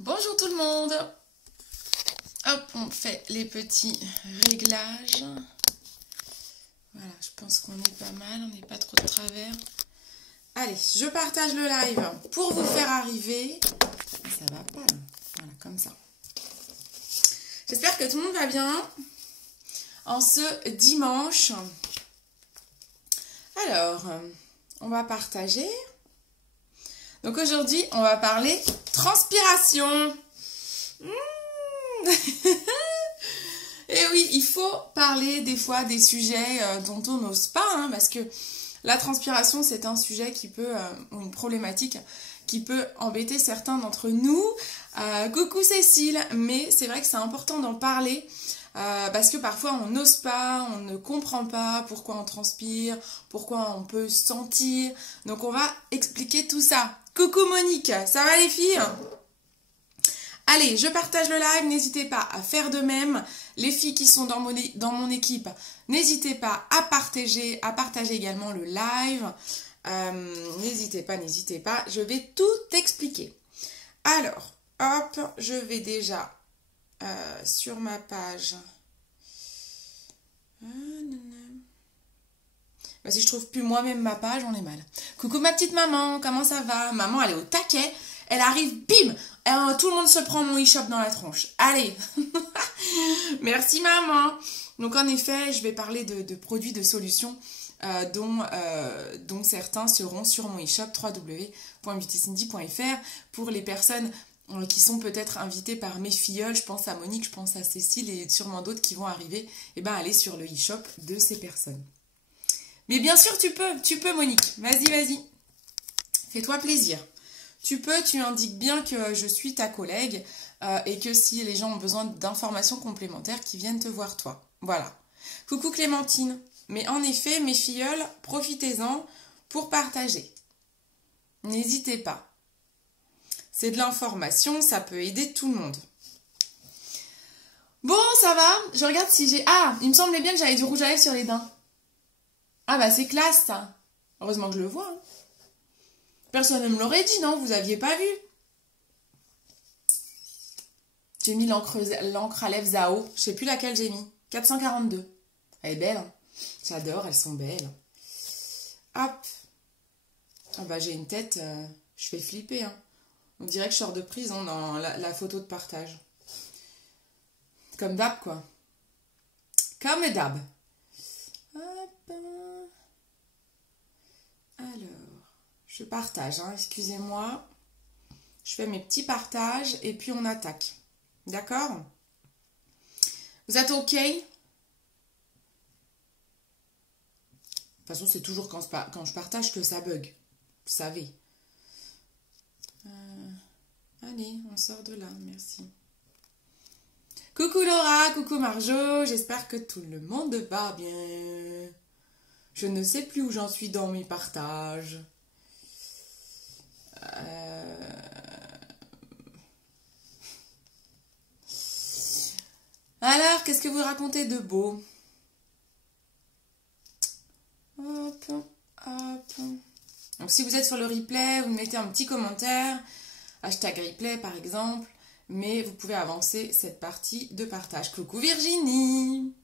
Bonjour tout le monde. Hop, on fait les petits réglages. Voilà, je pense qu'on est pas mal, on n'est pas trop de travers. Allez, je partage le live pour vous faire arriver. Ça va pas là. Voilà, comme ça. J'espère que tout le monde va bien en ce dimanche. Alors, on va partager. Donc aujourd'hui, on va parler transpiration. Et oui, il faut parler des fois des sujets dont on n'ose pas, hein, parce que la transpiration, c'est un sujet qui peut, ou une problématique qui peut embêter certains d'entre nous. Coucou Cécile, mais c'est vrai que c'est important d'en parler. Parce que parfois on n'ose pas, on ne comprend pas pourquoi on transpire, pourquoi on peut sentir. Donc on va expliquer tout ça. Coucou Monique, ça va les filles ? Allez, je partage le live, n'hésitez pas à faire de même. Les filles qui sont dans mon équipe, n'hésitez pas à partager également le live. N'hésitez pas, je vais tout expliquer. Alors, hop, je vais déjà sur ma page. Bah, si je trouve plus moi-même ma page, on est mal. Coucou ma petite maman, comment ça va? Maman, elle est au taquet. Elle arrive, bim, tout le monde se prend mon e-shop dans la tronche. Allez. Merci maman. Donc en effet, je vais parler de produits, de solutions dont certains seront sur mon e-shop www.beautycindy.fr pour les personnes qui sont peut-être invitées par mes filleuls. Je pense à Monique, je pense à Cécile et sûrement d'autres qui vont arriver. Et ben aller sur le e-shop de ces personnes. Mais bien sûr, tu peux Monique. Vas-y. Fais-toi plaisir. Tu indiques bien que je suis ta collègue et que si les gens ont besoin d'informations complémentaires, qu'ils viennent te voir toi. Voilà. Coucou Clémentine. Mais en effet, mes filleuls, profitez-en pour partager. N'hésitez pas. C'est de l'information, ça peut aider tout le monde. Bon, ça va. Je regarde si j'ai... Ah, il me semblait bien que j'avais du rouge à lèvres sur les dents. Ah bah c'est classe ça. Heureusement que je le vois. Hein. Personne ne me l'aurait dit, non? Vous aviez pas vu? J'ai mis l'encre à lèvres Zao. Je sais plus laquelle j'ai mis. 442. Elle est belle. Hein. J'adore, elles sont belles. Hop. Ah bah j'ai une tête, je fais flipper. Hein. On dirait que je sors de prison dans la photo de partage. Comme d'hab quoi. Comme d'hab. Hop. Alors, je partage, hein, excusez-moi. Je fais mes petits partages et puis on attaque. D'accord? Vous êtes OK? De toute façon, c'est toujours quand je partage que ça bug. Vous savez. Allez, on sort de là, merci. Coucou Laura, coucou Marjo, j'espère que tout le monde va bien. Je ne sais plus où j'en suis dans mes partages. Alors, qu'est-ce que vous racontez de beau? Hop. Donc, si vous êtes sur le replay, vous mettez un petit commentaire, hashtag replay par exemple, mais vous pouvez avancer cette partie de partage. Coucou Virginie!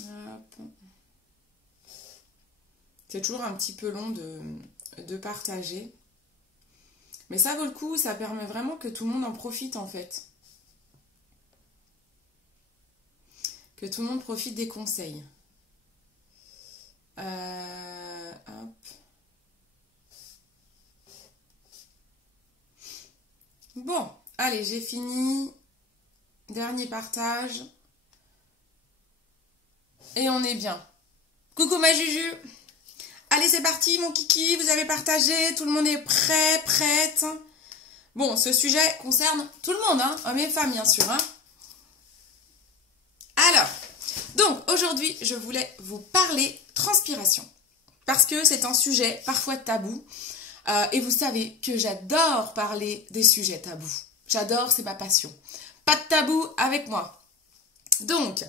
Hop. C'est toujours un petit peu long de partager. Mais ça vaut le coup, ça permet vraiment que tout le monde en profite en fait. Que tout le monde profite des conseils. Hop. Bon, allez, j'ai fini. Dernier partage. Et on est bien. Coucou ma Juju. Allez, c'est parti, mon kiki. Vous avez partagé. Tout le monde est prêt, prête. Bon, ce sujet concerne tout le monde, hein. Hommes et femmes, bien sûr. Hein. Alors, donc, aujourd'hui, je voulais vous parler transpiration. Parce que c'est un sujet parfois tabou. Et vous savez que j'adore parler des sujets tabous. J'adore, c'est ma passion. Pas de tabou avec moi. Donc,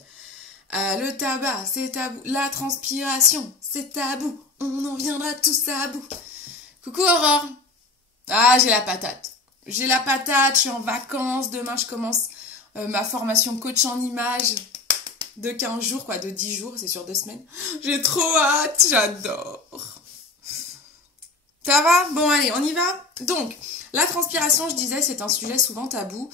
le tabac, c'est tabou. La transpiration, c'est tabou. On en viendra tous à bout. Coucou Aurore. Ah, j'ai la patate. J'ai la patate, je suis en vacances. Demain, je commence ma formation coach en images de 15 jours, quoi, de 10 jours, c'est sur 2 semaines. J'ai trop hâte, j'adore. Ça va? Bon, allez, on y va? Donc, la transpiration, je disais, c'est un sujet souvent tabou.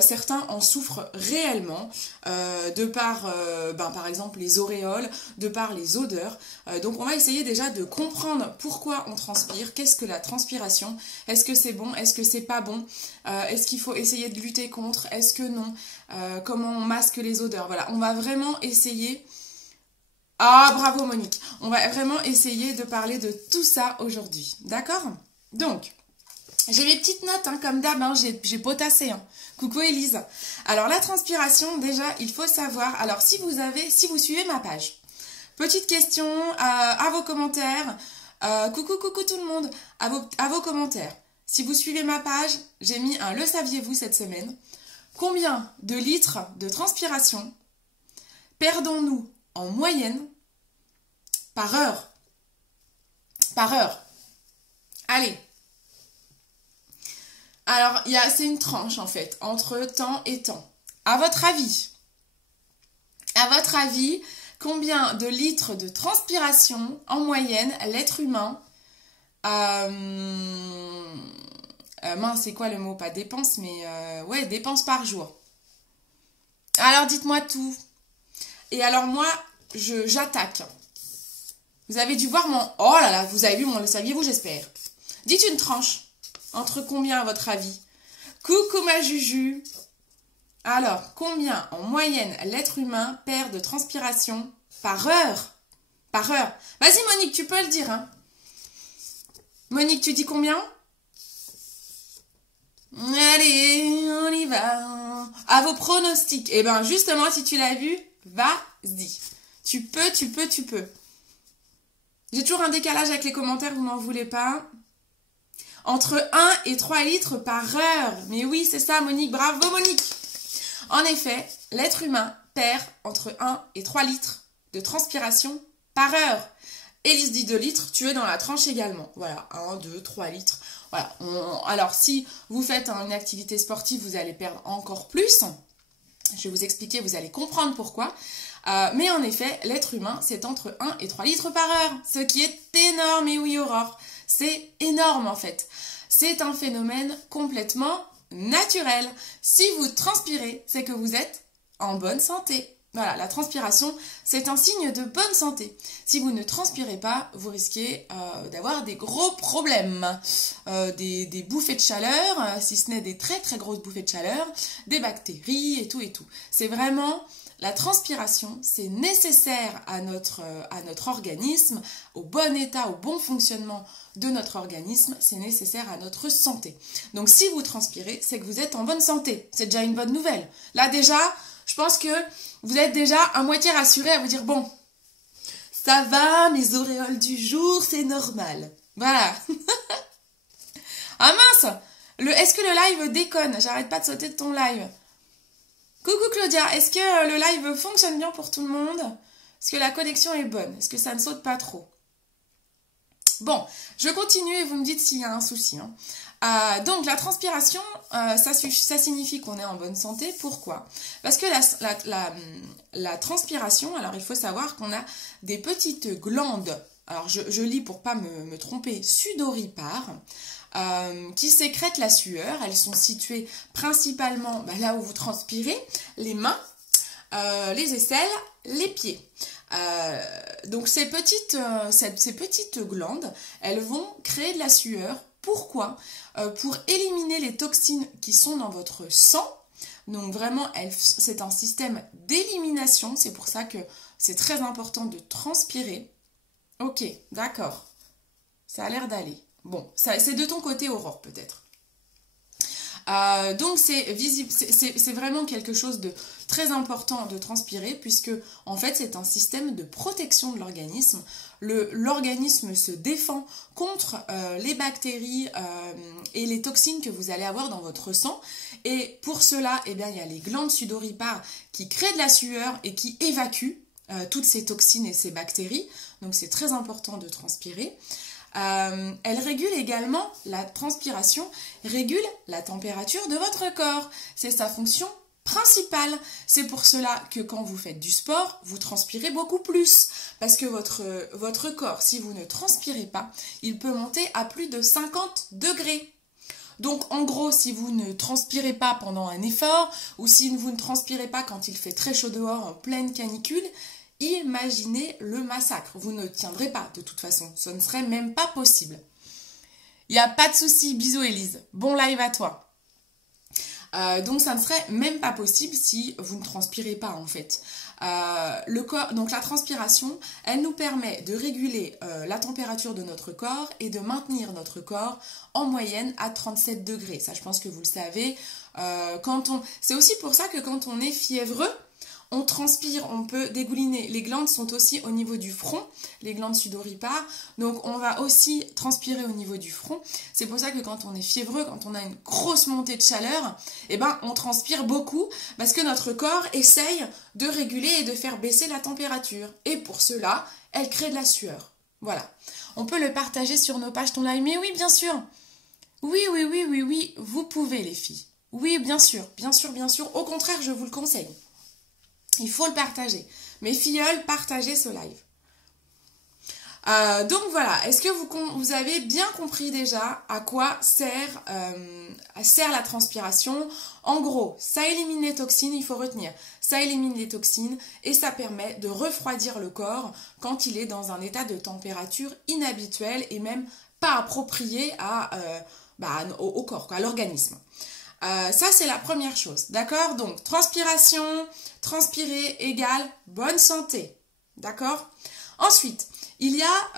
Certains en souffrent réellement, de par, par exemple, les auréoles, de par les odeurs. Donc, on va essayer déjà de comprendre pourquoi on transpire, qu'est-ce que la transpiration, est-ce que c'est bon, est-ce que c'est pas bon, est-ce qu'il faut essayer de lutter contre, est-ce que non, comment on masque les odeurs. Voilà, on va vraiment essayer... Ah, bravo Monique. On va vraiment essayer de parler de tout ça aujourd'hui. D'accord? Donc, j'ai mes petites notes, hein, comme d'hab, hein, j'ai potassé. Hein. Coucou Élise. Alors, la transpiration, déjà, il faut savoir... Alors, si vous suivez ma page, petite question à vos commentaires. Coucou tout le monde. À vos commentaires. Si vous suivez ma page, j'ai mis un le saviez-vous cette semaine. Combien de litres de transpiration perdons-nous en moyenne par heure? Par heure. Allez. Alors, c'est une tranche en fait, entre temps et temps. À votre avis, combien de litres de transpiration en moyenne l'être humain mince, c'est quoi le mot? Pas dépense, mais ouais, dépense par jour. Alors, dites-moi tout. Et alors moi, j'attaque. Vous avez dû voir mon... Oh là là, vous avez vu mon le saviez-vous, j'espère. Dites une tranche. Entre combien à votre avis? Coucou ma Juju. Alors, combien en moyenne l'être humain perd de transpiration par heure? Par heure. Vas-y Monique, tu peux le dire. Hein. Monique, tu dis combien? Allez, on y va. À vos pronostics. Eh bien, justement, si tu l'as vu, vas-y. Tu peux. J'ai toujours un décalage avec les commentaires, vous m'en voulez pas. Entre 1 et 3 litres par heure. Mais oui, c'est ça, Monique. Bravo, Monique. En effet, l'être humain perd entre 1 et 3 litres de transpiration par heure. Élise dit 2 litres, tu es dans la tranche également. Voilà, 1, 2, 3 litres. Voilà. Alors, si vous faites une activité sportive, vous allez perdre encore plus. Je vais vous expliquer, vous allez comprendre pourquoi. Mais en effet, l'être humain, c'est entre 1 et 3 litres par heure. Ce qui est énorme, et oui, Aurore. C'est énorme, en fait. C'est un phénomène complètement naturel. Si vous transpirez, c'est que vous êtes en bonne santé. Voilà, la transpiration, c'est un signe de bonne santé. Si vous ne transpirez pas, vous risquez d'avoir des gros problèmes. Des bouffées de chaleur, si ce n'est des très très grosses bouffées de chaleur, des bactéries et tout et tout. C'est vraiment... La transpiration, c'est nécessaire à notre organisme, au bon état, au bon fonctionnement de notre organisme, c'est nécessaire à notre santé. Donc si vous transpirez, c'est que vous êtes en bonne santé. C'est déjà une bonne nouvelle. Là déjà, je pense que vous êtes déjà à moitié rassuré à vous dire, bon, ça va, mes auréoles du jour, c'est normal. Voilà. Ah mince, est-ce que le live déconne? J'arrête pas de sauter de ton live. Coucou Claudia, est-ce que le live fonctionne bien pour tout le monde? Est-ce que la connexion est bonne? Est-ce que ça ne saute pas trop? Bon, je continue et vous me dites s'il y a un souci. Hein. Donc la transpiration, ça signifie qu'on est en bonne santé. Pourquoi? Parce que la transpiration, alors il faut savoir qu'on a des petites glandes, alors je lis pour pas me tromper, sudoripares, qui sécrètent la sueur. Elles sont situées principalement là où vous transpirez, les mains, les aisselles, les pieds. Donc ces petites glandes, elles vont créer de la sueur. Pourquoi? Pour éliminer les toxines qui sont dans votre sang. Donc vraiment, c'est un système d'élimination. C'est pour ça que c'est très important de transpirer. Ok, d'accord. Ça a l'air d'aller. Bon, c'est de ton côté, Aurore, peut-être. Donc c'est visible, c'est vraiment quelque chose de très important de transpirer, puisque en fait c'est un système de protection de l'organisme. L'organisme se défend contre les bactéries et les toxines que vous allez avoir dans votre sang. Et pour cela, eh bien, il y a les glandes sudoripares qui créent de la sueur et qui évacuent toutes ces toxines et ces bactéries. Donc c'est très important de transpirer. Elle régule également, la transpiration régule la température de votre corps. C'est sa fonction principale. C'est pour cela que quand vous faites du sport, vous transpirez beaucoup plus. Parce que votre corps, si vous ne transpirez pas, il peut monter à plus de 50 degrés. Donc en gros, si vous ne transpirez pas pendant un effort, ou si vous ne transpirez pas quand il fait très chaud dehors en pleine canicule, imaginez le massacre. Vous ne tiendrez pas de toute façon, ce ne serait même pas possible. Il n'y a pas de souci, bisous Élise, bon live à toi. Donc ça ne serait même pas possible si vous ne transpirez pas en fait. Le corps, donc la transpiration, elle nous permet de réguler la température de notre corps et de maintenir notre corps en moyenne à 37 degrés. Ça, je pense que vous le savez. C'est aussi pour ça que quand on est fiévreux, on transpire, on peut dégouliner. Les glandes sont aussi au niveau du front, les glandes sudoripares. Donc on va aussi transpirer au niveau du front. C'est pour ça que quand on est fiévreux, quand on a une grosse montée de chaleur, eh ben, on transpire beaucoup parce que notre corps essaye de réguler et de faire baisser la température. Et pour cela, elle crée de la sueur. Voilà. On peut le partager sur nos pages ton live. Mais oui, bien sûr. Oui, vous pouvez les filles. Oui, bien sûr. Au contraire, je vous le conseille. Il faut le partager. Mes filleuls, partagez ce live. Donc voilà, est-ce que vous avez bien compris déjà à quoi sert la transpiration? En gros, ça élimine les toxines, il faut retenir. Ça élimine les toxines et ça permet de refroidir le corps quand il est dans un état de température inhabituel et même pas approprié au corps, à l'organisme. Ça, c'est la première chose, d'accord? Donc, transpiration, transpirer égale bonne santé, d'accord? Ensuite, il y a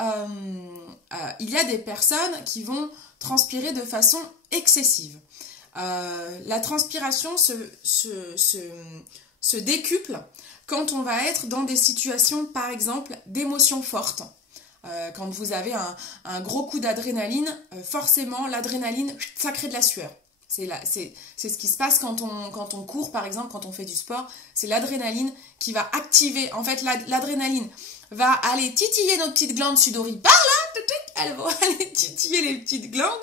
des personnes qui vont transpirer de façon excessive. La transpiration se décuple quand on va être dans des situations, par exemple, d'émotions fortes. Quand vous avez un gros coup d'adrénaline, forcément, l'adrénaline, ça crée de la sueur. C'est ce qui se passe quand on court, par exemple, quand on fait du sport. C'est l'adrénaline qui va activer. En fait, l'adrénaline va aller titiller nos petites glandes sudoripares, là. Elles vont aller titiller les petites glandes.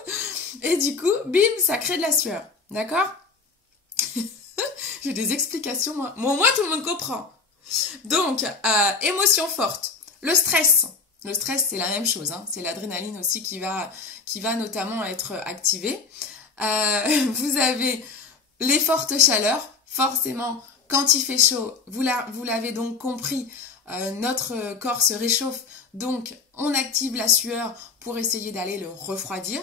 Et du coup, bim, ça crée de la sueur. D'accord? J'ai des explications, moi. Moi, tout le monde comprend. Donc, émotion forte. Le stress. Le stress, c'est la même chose. Hein. C'est l'adrénaline aussi qui va notamment être activée. Vous avez les fortes chaleurs, forcément quand il fait chaud, vous l'avez donc compris, notre corps se réchauffe, donc on active la sueur pour essayer d'aller le refroidir.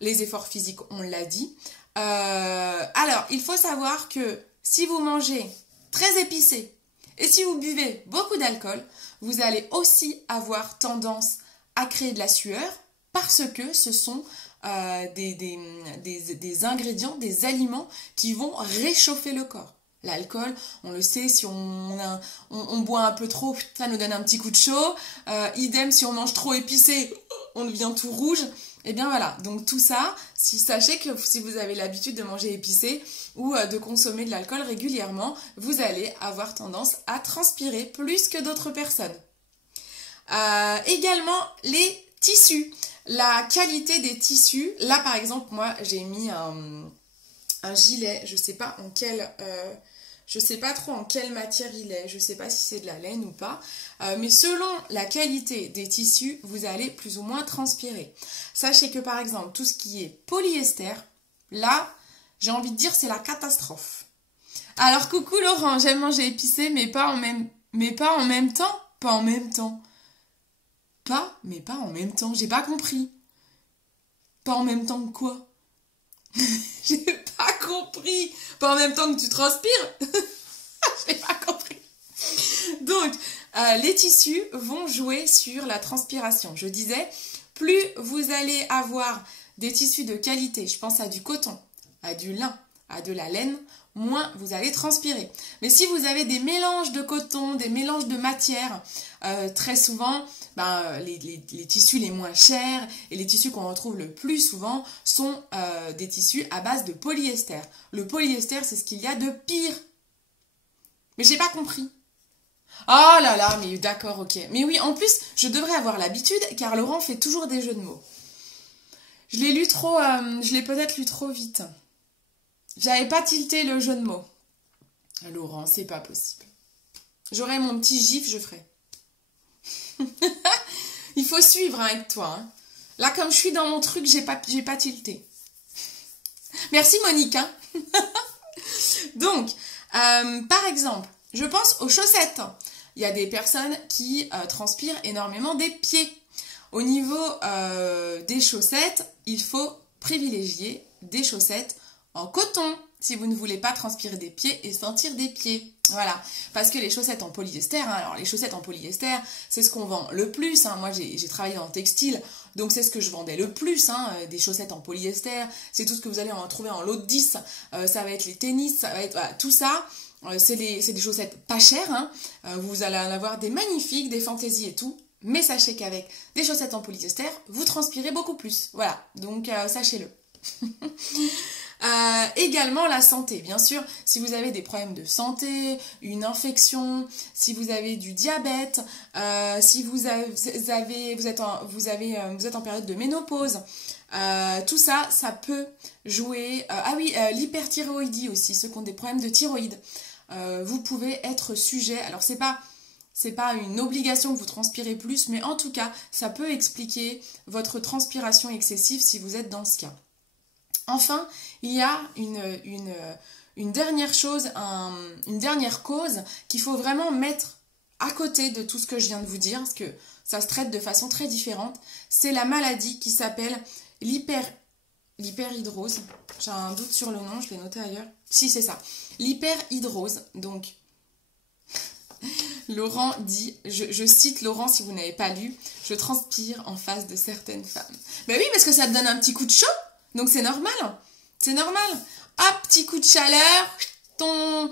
Les efforts physiques, on l'a dit. Alors, il faut savoir que si vous mangez très épicé et si vous buvez beaucoup d'alcool, vous allez aussi avoir tendance à créer de la sueur parce que ce sont des ingrédients, des aliments qui vont réchauffer le corps. L'alcool, on le sait, si on boit un peu trop, ça nous donne un petit coup de chaud. Idem, si on mange trop épicé, on devient tout rouge. Et bien voilà, donc tout ça, sachez que si vous avez l'habitude de manger épicé ou de consommer de l'alcool régulièrement, vous allez avoir tendance à transpirer plus que d'autres personnes. Également, les tissus. La qualité des tissus. Là, par exemple, moi, j'ai mis un gilet. Je sais pas trop en quelle matière il est. Je sais pas si c'est de la laine ou pas. Mais selon la qualité des tissus, vous allez plus ou moins transpirer. Sachez que, par exemple, tout ce qui est polyester, là, j'ai envie de dire, c'est la catastrophe. Alors, coucou Laurent, j'aime manger épicé, mais pas en même temps. Pas en même temps. Mais pas en même temps, j'ai pas compris. Pas en même temps que quoi? J'ai pas compris. Pas en même temps que tu transpires? J'ai pas compris. Donc, les tissus vont jouer sur la transpiration. Je disais, plus vous allez avoir des tissus de qualité, je pense à du coton, à du lin, à de la laine, moins vous allez transpirer. Mais si vous avez des mélanges de coton, des mélanges de matières, très souvent, les tissus les moins chers et les tissus qu'on retrouve le plus souvent sont des tissus à base de polyester. Le polyester, c'est ce qu'il y a de pire. Mais j'ai pas compris. Oh là là, mais d'accord, ok. Mais oui, en plus, je devrais avoir l'habitude, car Laurent fait toujours des jeux de mots. Je l'ai lu trop, je l'ai peut-être lu trop vite. J'avais pas tilté le jeu de mots. Laurent, c'est pas possible. J'aurai mon petit gif, je ferai. Il faut suivre hein, avec toi. Hein. Là, comme je suis dans mon truc, j'ai pas tilté. Merci Monique. Hein. Donc, par exemple, je pense aux chaussettes. Il y a des personnes qui transpirent énormément des pieds. Au niveau des chaussettes, il faut privilégier des chaussettes en coton si vous ne voulez pas transpirer des pieds et sentir des pieds. Voilà, parce que les chaussettes en polyester, hein, alors les chaussettes en polyester, c'est ce qu'on vend le plus. Hein. Moi, j'ai travaillé dans le textile, donc c'est ce que je vendais le plus, hein, des chaussettes en polyester. C'est tout ce que vous allez en trouver en lot de 10. Ça va être les tennis, ça va être voilà, tout ça. C'est des chaussettes pas chères. Hein. Vous allez en avoir des magnifiques, des fantaisies et tout. Mais sachez qu'avec des chaussettes en polyester, vous transpirez beaucoup plus. Voilà, donc sachez-le. Également la santé, bien sûr, si vous avez des problèmes de santé, une infection, si vous avez du diabète, si vous êtes en période de ménopause, tout ça, ça peut jouer. L'hyperthyroïdie aussi, ceux qui ont des problèmes de thyroïde, vous pouvez être sujet. Alors c'est pas une obligation que vous transpirez plus, mais en tout cas, ça peut expliquer votre transpiration excessive si vous êtes dans ce cas. Enfin, il y a une dernière chose, une dernière cause qu'il faut vraiment mettre à côté de tout ce que je viens de vous dire, parce que ça se traite de façon très différente. C'est la maladie qui s'appelle l'hyperhidrose. J'ai un doute sur le nom, je l'ai noté ailleurs. Si, c'est ça. L'hyperhidrose, donc... Laurent dit, je cite Laurent si vous n'avez pas lu, je transpire en face de certaines femmes. Ben oui, parce que ça te donne un petit coup de chaud. Donc c'est normal, Hop, petit coup de chaleur, ton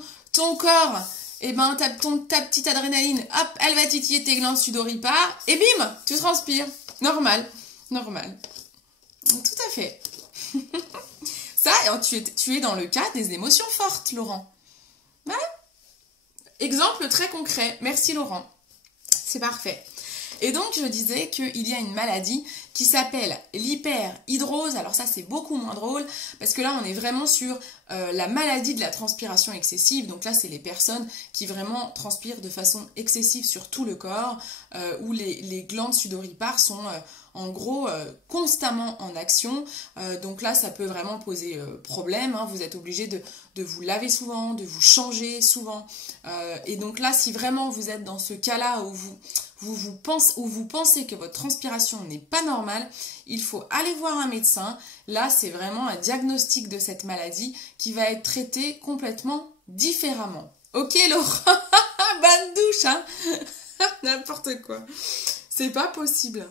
corps, et ben ta petite adrénaline, hop, elle va titiller tes glandes sudoripares, et bim, tu transpires. Normal. Tout à fait. Ça, tu es dans le cas des émotions fortes, Laurent. Voilà. Exemple très concret. Merci Laurent. C'est parfait. Et donc, je disais qu'il y a une maladie qui s'appelle l'hyperhidrose. Alors ça, c'est beaucoup moins drôle parce que là, on est vraiment sur la maladie de la transpiration excessive. Donc là, c'est les personnes qui vraiment transpirent de façon excessive sur tout le corps, où les glandes sudoripares sont en gros constamment en action. Donc là, ça peut vraiment poser problème. Hein. Vous êtes obligé de vous laver souvent, de vous changer souvent. Et donc là, si vraiment vous êtes dans ce cas-là où vous pensez que votre transpiration n'est pas normale, il faut aller voir un médecin. Là, c'est vraiment un diagnostic de cette maladie qui va être traité complètement différemment. Ok, Laurent. Bonne douche, hein. N'importe quoi. C'est pas possible.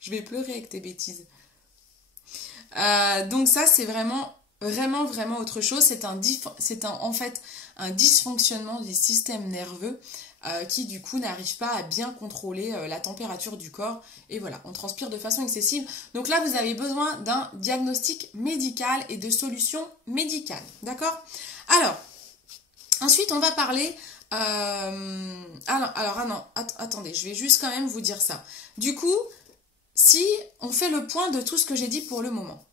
Je vais pleurer avec tes bêtises. Donc ça, c'est vraiment autre chose. C'est en fait un dysfonctionnement du système nerveux qui du coup n'arrive pas à bien contrôler la température du corps. Et voilà, on transpire de façon excessive. Donc là, vous avez besoin d'un diagnostic médical et de solutions médicales. D'accord ? Alors, ensuite, on va parler... attendez, je vais juste quand même vous dire ça. Du coup, si on fait le point de tout ce que j'ai dit pour le moment,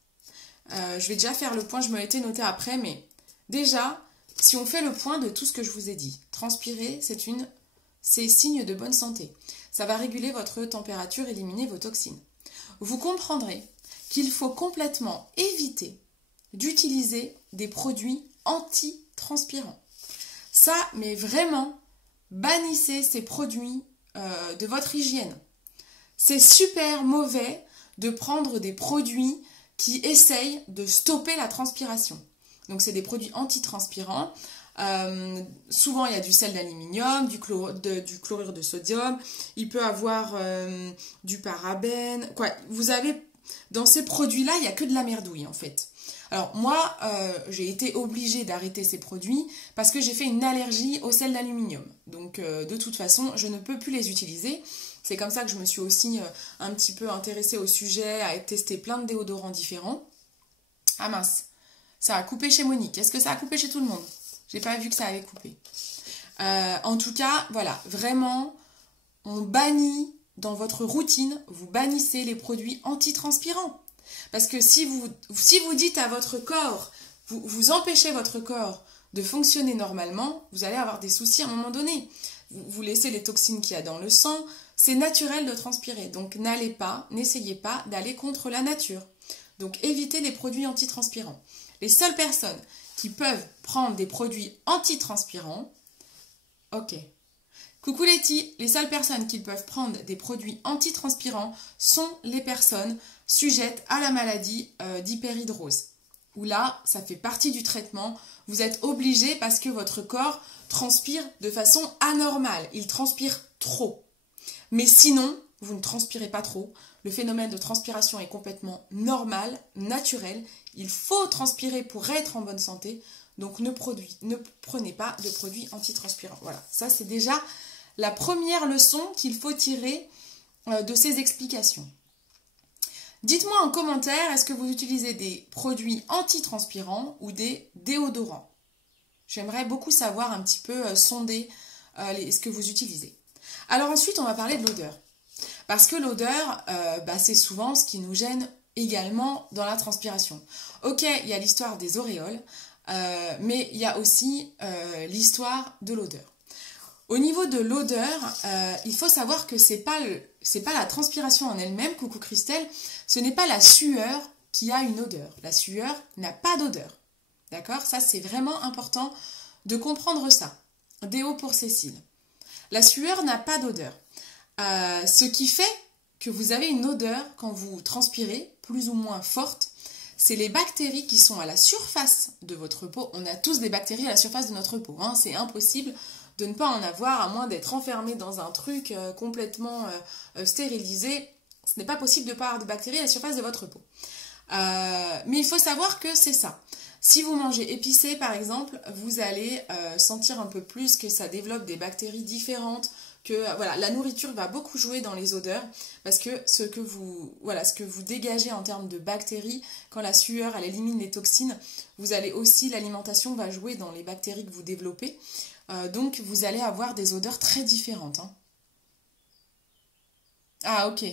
je vais déjà faire le point, je me l'étais noté après, mais déjà, si on fait le point de tout ce que je vous ai dit, transpirer, c'est signe de bonne santé. Ça va réguler votre température, éliminer vos toxines. Vous comprendrez qu'il faut complètement éviter d'utiliser des produits anti-transpirants. Ça, mais vraiment, bannissez ces produits de votre hygiène. C'est super mauvais de prendre des produits qui essayent de stopper la transpiration. Donc, c'est des produits antitranspirants. Souvent, il y a du sel d'aluminium, du chlorure de sodium. Il peut avoir du parabène. Vous avez... Dans ces produits-là, il n'y a que de la merdouille, en fait. Alors, moi, j'ai été obligée d'arrêter ces produits parce que j'ai fait une allergie au sel d'aluminium. Donc, de toute façon, je ne peux plus les utiliser. C'est comme ça que je me suis aussi un petit peu intéressée au sujet, à tester plein de déodorants différents. Ah mince, ça a coupé chez Monique. Est-ce que ça a coupé chez tout le monde ? J'ai pas vu que ça avait coupé. En tout cas, voilà, vraiment, on bannit dans votre routine, vous bannissez les produits antitranspirants. Parce que si vous dites à votre corps, vous empêchez votre corps de fonctionner normalement, vous allez avoir des soucis à un moment donné. Vous laissez les toxines qu'il y a dans le sang, c'est naturel de transpirer. Donc n'essayez pas d'aller contre la nature. Donc évitez les produits antitranspirants. Les seules personnes qui peuvent prendre des produits antitranspirants, ok. Coucou Letty, les seules personnes qui peuvent prendre des produits antitranspirants sont les personnes sujettes à la maladie d'hyperhidrose. Où là, ça fait partie du traitement. Vous êtes obligé parce que votre corps transpire de façon anormale. Il transpire trop. Mais sinon, vous ne transpirez pas trop. Le phénomène de transpiration est complètement normal, naturel. Il faut transpirer pour être en bonne santé. Donc ne prenez pas de produits antitranspirants. Voilà, ça c'est déjà la première leçon qu'il faut tirer de ces explications. Dites-moi en commentaire, est-ce que vous utilisez des produits antitranspirants ou des déodorants? J'aimerais beaucoup savoir un petit peu sonder ce que vous utilisez. Alors ensuite, on va parler de l'odeur. Parce que l'odeur, c'est souvent ce qui nous gêne également dans la transpiration. Ok, il y a l'histoire des auréoles, mais il y a aussi l'histoire de l'odeur. Au niveau de l'odeur, il faut savoir que c'est pas la transpiration en elle-même, coucou Christelle, ce n'est pas la sueur qui a une odeur. La sueur n'a pas d'odeur. D'accord? Ça, c'est vraiment important de comprendre ça. Déo pour Cécile. La sueur n'a pas d'odeur. Ce qui fait que vous avez une odeur quand vous transpirez, plus ou moins forte, c'est les bactéries qui sont à la surface de votre peau. On a tous des bactéries à la surface de notre peau. Hein. C'est impossible de ne pas en avoir, à moins d'être enfermé dans un truc complètement stérilisé. Ce n'est pas possible de ne pas avoir de bactéries à la surface de votre peau. Mais il faut savoir que c'est ça. Si vous mangez épicé, par exemple, vous allez sentir un peu plus que ça développe des bactéries différentes, que voilà, la nourriture va beaucoup jouer dans les odeurs, parce que ce que vous dégagez en termes de bactéries, quand la sueur elle élimine les toxines, vous allez aussi, l'alimentation va jouer dans les bactéries que vous développez, donc vous allez avoir des odeurs très différentes. Hein. Ah ok,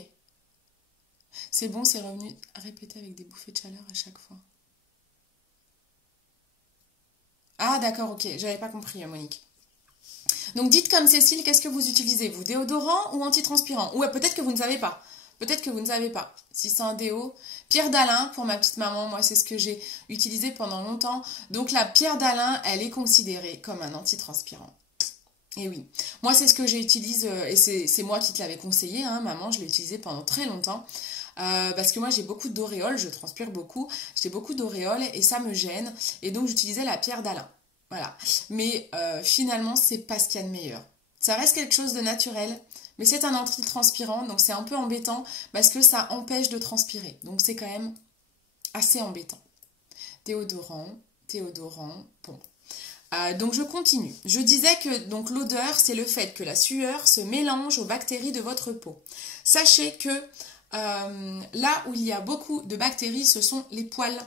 c'est bon, c'est revenu répéter avec des bouffées de chaleur à chaque fois. Ah d'accord, ok, j'avais pas compris Monique. Donc dites comme Cécile, qu'est-ce que vous utilisez, vous, déodorant ou antitranspirant? Ouais, peut-être que vous ne savez pas. Peut-être que vous ne savez pas. Si c'est un déo, pierre d'Alain pour ma petite maman, moi c'est ce que j'ai utilisé pendant longtemps. Donc la pierre d'Alain, elle est considérée comme un antitranspirant. Et oui, moi c'est ce que j'utilise et c'est moi qui te l'avais conseillé, hein, maman, je l'ai utilisé pendant très longtemps. Parce que moi j'ai beaucoup d'auréoles, je transpire beaucoup, j'ai beaucoup d'auréoles et ça me gêne. Et donc j'utilisais la pierre d'Alain. Voilà. Mais finalement, c'est pas ce qu'il y a de meilleur. Ça reste quelque chose de naturel, mais c'est un antitranspirant, donc c'est un peu embêtant parce que ça empêche de transpirer. Donc c'est quand même assez embêtant. Déodorant, bon. Donc je continue. Je disais que donc l'odeur, c'est le fait que la sueur se mélange aux bactéries de votre peau. Sachez que là où il y a beaucoup de bactéries, ce sont les poils.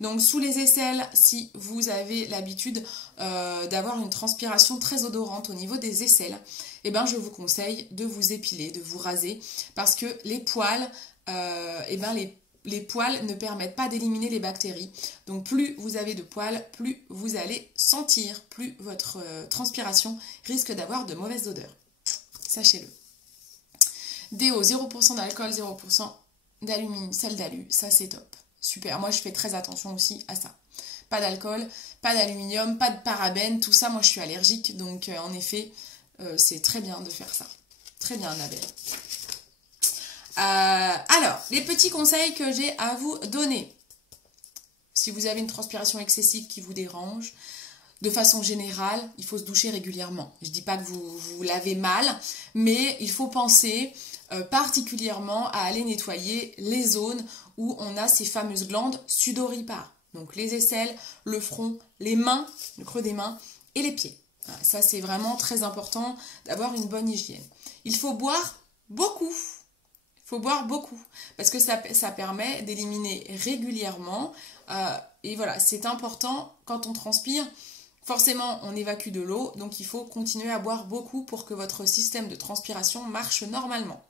Donc sous les aisselles, si vous avez l'habitude d'avoir une transpiration très odorante au niveau des aisselles, eh ben, je vous conseille de vous épiler, de vous raser, parce que les poils, les poils ne permettent pas d'éliminer les bactéries. Donc plus vous avez de poils, plus vous allez sentir, plus votre transpiration risque d'avoir de mauvaises odeurs. Sachez-le. Déo, 0% d'alcool, 0% d'alumine, sel d'alu, ça c'est top. Super, moi je fais très attention aussi à ça. Pas d'alcool, pas d'aluminium, pas de parabènes, tout ça, moi je suis allergique, donc en effet, c'est très bien de faire ça. Très bien, Annabelle. Alors, les petits conseils que j'ai à vous donner. Si vous avez une transpiration excessive qui vous dérange, de façon générale, il faut se doucher régulièrement. Je ne dis pas que vous lavez mal, mais il faut penser particulièrement à aller nettoyer les zones où on a ces fameuses glandes sudoripares. Donc les aisselles, le front, les mains, le creux des mains et les pieds. Voilà, ça c'est vraiment très important d'avoir une bonne hygiène. Il faut boire beaucoup. Il faut boire beaucoup parce que ça permet d'éliminer régulièrement. Et voilà, c'est important quand on transpire Forcément, on évacue de l'eau, donc il faut continuer à boire beaucoup pour que votre système de transpiration marche normalement.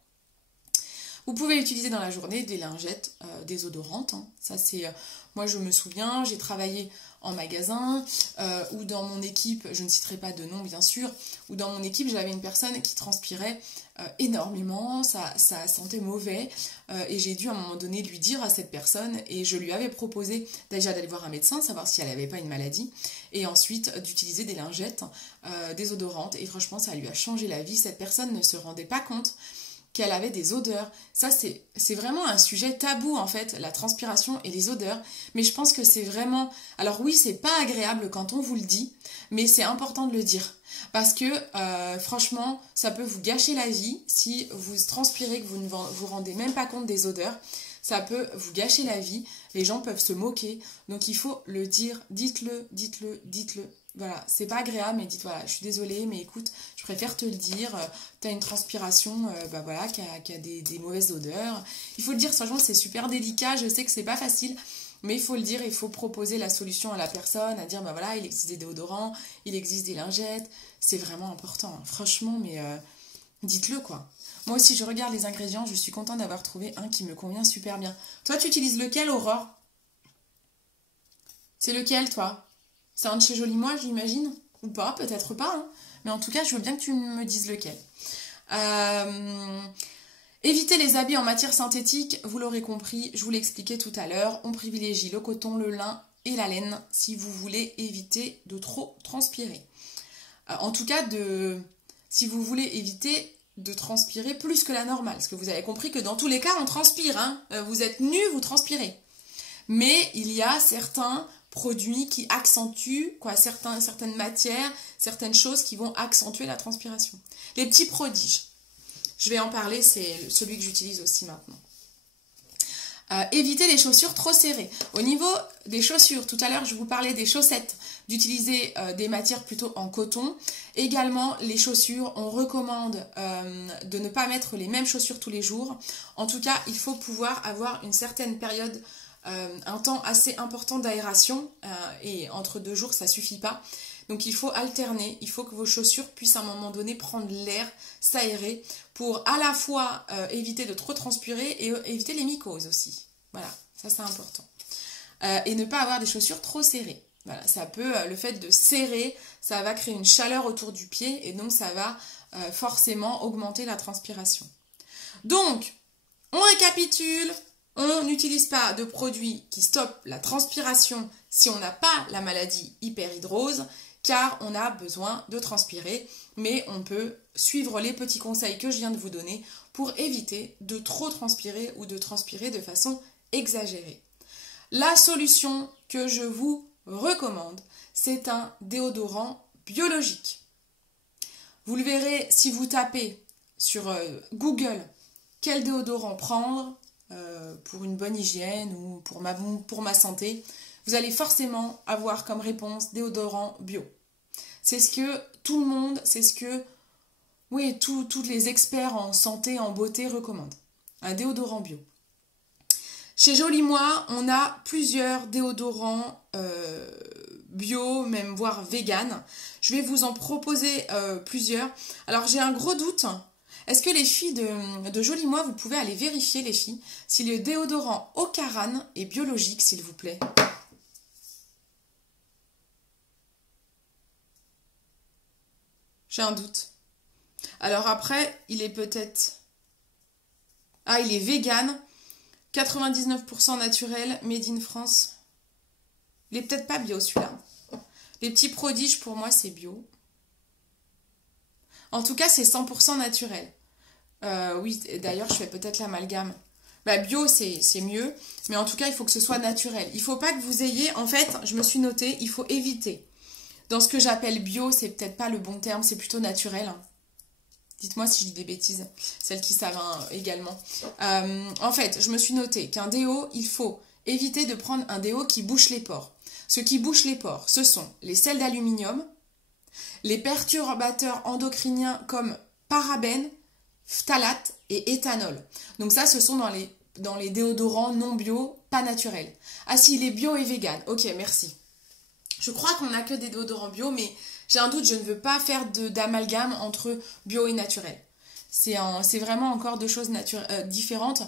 Vous pouvez utiliser dans la journée des lingettes désodorantes. Hein. Ça c'est, moi je me souviens, j'ai travaillé en magasin ou dans mon équipe, je ne citerai pas de nom bien sûr, ou dans mon équipe j'avais une personne qui transpirait énormément, ça sentait mauvais et j'ai dû à un moment donné lui dire à cette personne et je lui avais proposé déjà d'aller voir un médecin, savoir si elle n'avait pas une maladie et ensuite d'utiliser des lingettes désodorantes et franchement ça lui a changé la vie. Cette personne ne se rendait pas compte qu'elle avait des odeurs. Ça, c'est vraiment un sujet tabou, en fait, la transpiration et les odeurs. Mais je pense que c'est vraiment... Alors oui, c'est pas agréable quand on vous le dit, mais c'est important de le dire. Parce que, franchement, ça peut vous gâcher la vie si vous transpirez, que vous ne vous rendez même pas compte des odeurs. Ça peut vous gâcher la vie. Les gens peuvent se moquer. Donc, il faut le dire. Dites-le, dites-le, dites-le. Voilà, c'est pas agréable, mais dites voilà, je suis désolée, mais écoute, je préfère te le dire, t'as une transpiration voilà, qui a des mauvaises odeurs. Il faut le dire, franchement, c'est super délicat, je sais que c'est pas facile, mais il faut le dire, il faut proposer la solution à la personne, à dire voilà, il existe des déodorants, il existe des lingettes, c'est vraiment important, hein. Franchement, mais dites-le quoi. Moi aussi, je regarde les ingrédients, je suis contente d'avoir trouvé un qui me convient super bien. Toi, tu utilises lequel, Aurore? C'est lequel, toi? C'est un de chez Joli Moi, j'imagine? Ou pas, peut-être pas. Hein. Mais en tout cas, je veux bien que tu me dises lequel. Évitez les habits en matière synthétique, vous l'aurez compris, je vous l'ai expliqué tout à l'heure. On privilégie le coton, le lin et la laine si vous voulez éviter de trop transpirer. En tout cas, si vous voulez éviter de transpirer plus que la normale. Parce que vous avez compris que dans tous les cas, on transpire. Hein. Vous êtes nu, vous transpirez. Mais il y a certains produits qui accentuent certaines matières, certaines choses qui vont accentuer la transpiration. Les petits prodiges, je vais en parler, c'est celui que j'utilise aussi maintenant. Éviter les chaussures trop serrées. Au niveau des chaussures, tout à l'heure je vous parlais des chaussettes, d'utiliser des matières plutôt en coton. Également les chaussures, on recommande de ne pas mettre les mêmes chaussures tous les jours. En tout cas, il faut pouvoir avoir une certaine période, un temps assez important d'aération et entre 2 jours ça suffit pas, donc il faut alterner, il faut que vos chaussures puissent à un moment donné prendre l'air, s'aérer pour à la fois éviter de trop transpirer et éviter les mycoses aussi, voilà, ça c'est important, et ne pas avoir des chaussures trop serrées, voilà, ça peut, le fait de serrer, ça va créer une chaleur autour du pied et donc ça va forcément augmenter la transpiration. Donc on récapitule. On n'utilise pas de produits qui stoppent la transpiration si on n'a pas la maladie hyperhidrose, car on a besoin de transpirer, mais on peut suivre les petits conseils que je viens de vous donner pour éviter de trop transpirer ou de transpirer de façon exagérée. La solution que je vous recommande, c'est un déodorant biologique. Vous le verrez si vous tapez sur Google quel déodorant prendre, pour une bonne hygiène ou pour ma santé, vous allez forcément avoir comme réponse déodorant bio. C'est ce que tout le monde, c'est ce que tous les experts en santé, en beauté recommandent. Un déodorant bio. Chez Joli Moi, on a plusieurs déodorants bio, même voire vegan. Je vais vous en proposer plusieurs. Alors j'ai un gros doute. Est-ce que les filles de Joli Moi, vous pouvez aller vérifier, les filles, si le déodorant Ocaran est biologique, s'il vous plaît? J'ai un doute. Alors après, il est peut-être... Ah, il est vegan, 99% naturel, made in France. Il est peut-être pas bio, celui-là. Les petits prodiges, pour moi, c'est bio. En tout cas, c'est 100% naturel. Oui, d'ailleurs, je fais peut-être l'amalgame. Bio, c'est mieux. Mais en tout cas, il faut que ce soit naturel. Il ne faut pas que vous ayez... En fait, je me suis noté, il faut éviter. Dans ce que j'appelle bio, c'est peut-être pas le bon terme, c'est plutôt naturel. Dites-moi si je dis des bêtises. Celles qui savent également. En fait, je me suis noté qu'un déo, il faut éviter de prendre un déo qui bouche les pores. Ce qui bouche les pores, ce sont les sels d'aluminium, les perturbateurs endocriniens comme parabènes, phthalates et éthanol. Donc ça, ce sont dans les déodorants non bio, pas naturels. Ah si, il est bio et vegan. Ok, merci. Je crois qu'on n'a que des déodorants bio, mais j'ai un doute, je ne veux pas faire d'amalgame entre bio et naturel. C'est vraiment encore deux choses différentes.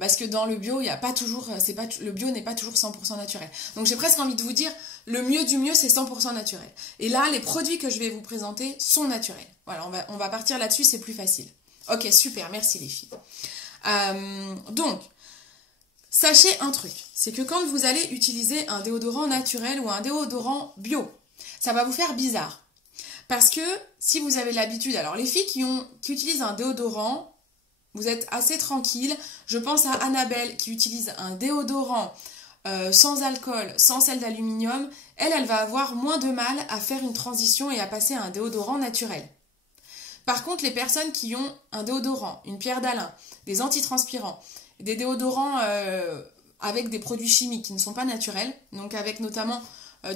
Parce que dans le bio, il y a pas toujours, le bio n'est pas toujours 100% naturel. Donc j'ai presque envie de vous dire, le mieux du mieux, c'est 100% naturel. Et là, les produits que je vais vous présenter sont naturels. Voilà, on va partir là-dessus, c'est plus facile. Ok, super, merci les filles. Donc, sachez un truc, c'est que quand vous allez utiliser un déodorant naturel ou un déodorant bio, ça va vous faire bizarre. Parce que si vous avez l'habitude, alors les filles qui utilisent un déodorant, vous êtes assez tranquille. Je pense à Annabelle qui utilise un déodorant sans alcool, sans sel d'aluminium. Elle va avoir moins de mal à faire une transition et à passer à un déodorant naturel. Par contre, les personnes qui ont un déodorant, une pierre d'Alain, des antitranspirants, des déodorants avec des produits chimiques qui ne sont pas naturels, donc avec notamment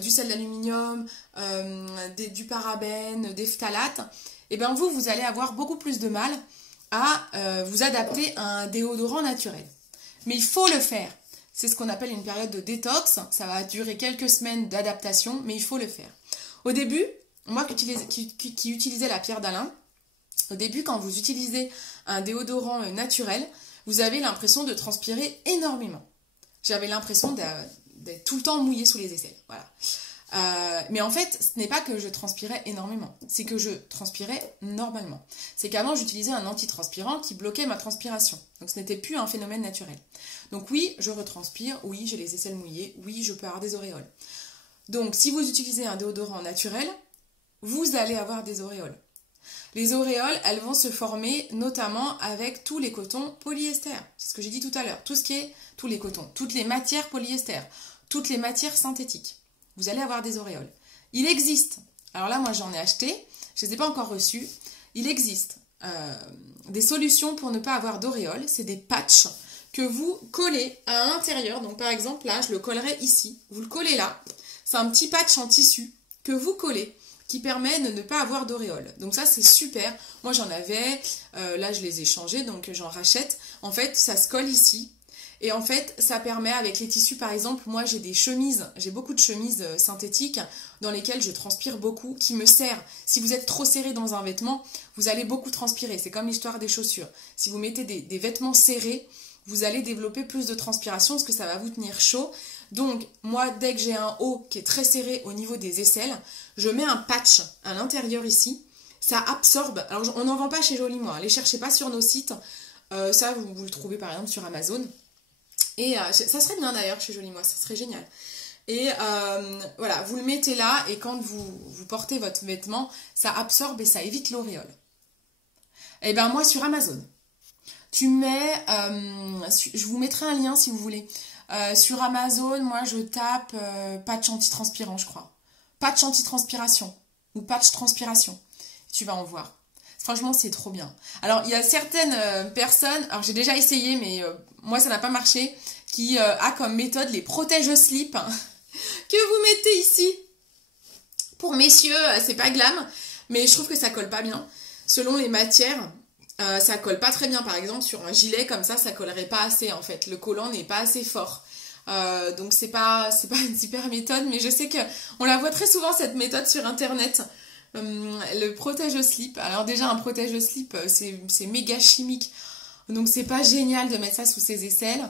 du sel d'aluminium, du parabène, des phtalates, et bien vous allez avoir beaucoup plus de mal à vous adapter à un déodorant naturel. Mais il faut le faire. C'est ce qu'on appelle une période de détox. Ça va durer quelques semaines d'adaptation, mais il faut le faire. Au début, moi qui utilisais la pierre d'Alain, au début, quand vous utilisez un déodorant naturel, vous avez l'impression de transpirer énormément. J'avais l'impression d'être tout le temps mouillée sous les aisselles. Voilà. Mais en fait, ce n'est pas que je transpirais énormément, c'est que je transpirais normalement. C'est qu'avant, j'utilisais un antitranspirant qui bloquait ma transpiration. Donc ce n'était plus un phénomène naturel. Donc oui, je retranspire, oui, j'ai les aisselles mouillées, oui, je peux avoir des auréoles. Donc si vous utilisez un déodorant naturel, vous allez avoir des auréoles. Les auréoles, elles vont se former notamment avec tous les cotons polyester. C'est ce que j'ai dit tout à l'heure. Tous les cotons, toutes les matières polyester, toutes les matières synthétiques. Vous allez avoir des auréoles. Il existe, alors là moi j'en ai acheté, je ne les ai pas encore reçues, il existe des solutions pour ne pas avoir d'auréoles, c'est des patchs que vous collez à l'intérieur, donc par exemple là je le collerai ici, vous le collez là, c'est un petit patch en tissu que vous collez qui permet de ne pas avoir d'auréoles. Donc ça c'est super, moi j'en avais, là je les ai changés donc j'en rachète, en fait ça se colle ici. Et en fait, ça permet avec les tissus, par exemple, moi j'ai beaucoup de chemises synthétiques dans lesquelles je transpire beaucoup, qui me serrent. Si vous êtes trop serré dans un vêtement, vous allez beaucoup transpirer. C'est comme l'histoire des chaussures. Si vous mettez des vêtements serrés, vous allez développer plus de transpiration parce que ça va vous tenir chaud. Donc, moi, dès que j'ai un haut qui est très serré au niveau des aisselles, je mets un patch à l'intérieur ici. Ça absorbe. Alors, on n'en vend pas chez Joli Moi. Ne les cherchez pas sur nos sites. Ça, vous le trouvez par exemple sur Amazon. Et ça serait bien d'ailleurs chez Joli Moi, ça serait génial. Et voilà, vous le mettez là et quand vous portez votre vêtement, ça absorbe et ça évite l'auréole. Et ben moi sur Amazon, tu mets, je vous mettrai un lien si vous voulez. Sur Amazon, moi je tape patch antitranspirant je crois. Patch antitranspiration ou patch transpiration. Tu vas en voir. Franchement, c'est trop bien. Alors, il y a certaines personnes, alors j'ai déjà essayé, mais moi, ça n'a pas marché, qui a comme méthode les protège-slip que vous mettez ici. Pour messieurs, c'est pas glam, mais je trouve que ça colle pas bien. Selon les matières, ça colle pas très bien. Par exemple, sur un gilet comme ça collerait pas assez, en fait. Le collant n'est pas assez fort. Donc, c'est pas une super méthode, mais je sais qu'on la voit très souvent, cette méthode, sur Internet. Le protège-slip, alors déjà un protège-slip c'est méga chimique, donc c'est pas génial de mettre ça sous ses aisselles,